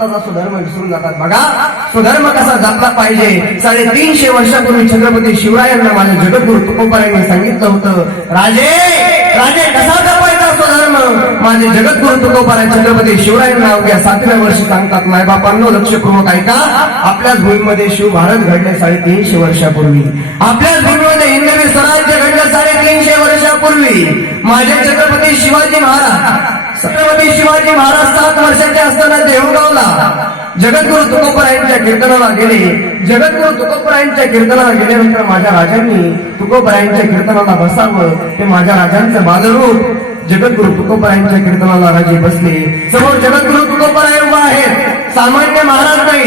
स्वतःचा सुधर्म विसरून जातात. बघा सुधर्म कसा जपला पाहिजे? साडेतीनशे वर्षापूर्वी छत्रपती शिवरायांना माझ्या जगद्गुरु तुकोबारांनी सांगितलं होतं राजे राजे कसा जपायचा स्वधर्म माझे जगद्गुरु तुकोबारा छत्रपती शिवरायांना अवघ्या सातव्या वर्षी सांगतात मायबापांनो लक्षपूर्वक ऐका. आपल्याच भूमीमध्ये शिव भारत घडले साडेतीनशे वर्षापूर्वी. आपल्याच भूमीमध्ये हिंदवी स्वराज्य घडलं साडेतीनशे वर्षापूर्वी. माझे छत्रपती शिवाजी महाराज छत्रपती शिवाजी महाराज सात वर्षाचे असताना देहगावला जगद्गुरु तुकोबरायांच्या कीर्तनाला गेले. जगद्गुरु तुकोबरायांच्या कीर्तनाला गेल्यानंतर माझ्या राजांनी तुकोबरायांच्या कीर्तनाला बसावं. ते माझ्या राजांचं बालरूप जगद्गुरु तुकोबरायांच्या कीर्तनाला राजे बसले. समोर जगद्गुरु तुकोबराय उभा आहेत. सामान्य महाराज नाही.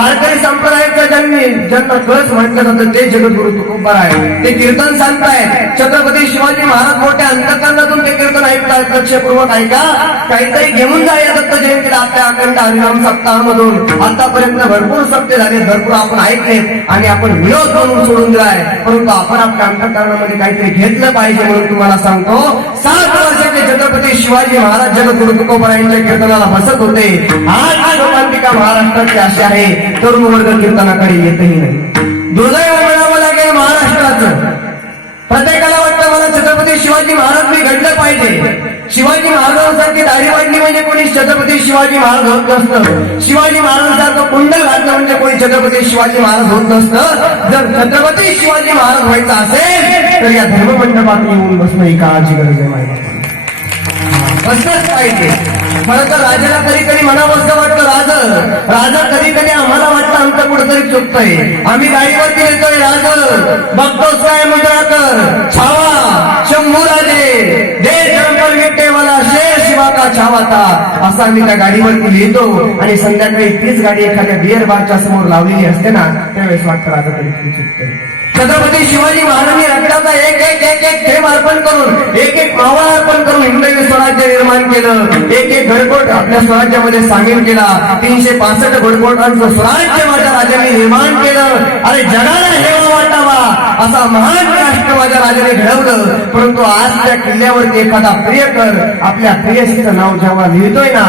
वारकरी संप्रदायाचा ज्यांनी ज्यांना कळच म्हटलं जातं. ते जगद्गुरु आहे. ते कीर्तन सांगतायत. छत्रपती शिवाजी महाराज मोठ्या अंतकरणातून ते कीर्तन ऐकतायत. लक्षपूर्वक ऐका. काहीतरी घेऊन जा या दत्त जयंतीला. आपल्या अखंड हरिनाम सप्ताहामधून. आतापर्यंत भरपूर सप्ते झाले. भरपूर आपण ऐकले आणि आपण विरोध म्हणून सोडून दिलाय. परंतु आपण आपल्या अंतकरणामध्ये काहीतरी घेतलं पाहिजे म्हणून तुम्हाला सांगतो. सात वर्षाचे छत्रपती शिवाजी महाराज जगद्गुरु तुकोबरायांच्या कीर्तनाला बसत होते. आज लोकांतिका महाराष्ट्राची अशी आहे. तरुण वर्ग कीर्तनाकडे येतही नाही. दुर्दैव म्हणावं लागेल महाराष्ट्राचं. प्रत्येकाला वाटतं मला छत्रपती शिवाजी महाराज मी घडलं पाहिजे. शिवाजी महाराजांसारखी दाढी वाढली म्हणजे कोणी छत्रपती शिवाजी महाराज होत नसतं. शिवाजी महाराजांसारखं कुंडल घातलं म्हणजे कोणी छत्रपती शिवाजी महाराज होत नसतं. जर छत्रपती शिवाजी महाराज व्हायचं असेल तर या धर्ममंडपात येऊन बसणं ही काळाची गरज आहे माहिती बसलंच पाहिजे. खरं तर राजाला कधी कधी मनावर वाटतं राजा. राजा कधी कधी आम्हाला वाटतं आमचं कुठेतरी चुकतंय. आम्ही गाडीवरती येतोय राज. बघतोस काय मुद्रा कर छावा. शंभू राजे. दे जंगल विटेवाला शेर शिवा का छावाता. असं आम्ही त्या गाडीवरती लिहितो. आणि संध्याकाळी तीच गाडी एखाद्या बिअर बारच्या समोर लावलेली असते ना त्यावेळेस वाटतं राजा कधी चुकतंय. छत्रपती शिवाजी महाराजांनी रक्ताचा एक एक एक एक थेंब अर्पण करून एक एक मावळा स्वराज्य निर्माण केलं. एक एक घडकोट आपल्या स्वराज्यामध्ये सामील केला. तीनशे पासष्ट घडकोटांचं स्वराज्य माझ्या राजांनी निर्माण केलं. अरे जगाला हेवा वाटावा असा महान राष्ट्र माझ्या राजाने घडवलं. परंतु आज त्या किल्ल्यावरती एखादा प्रियकर आपल्या प्रियसीचं नाव जेव्हा लिहितोय ना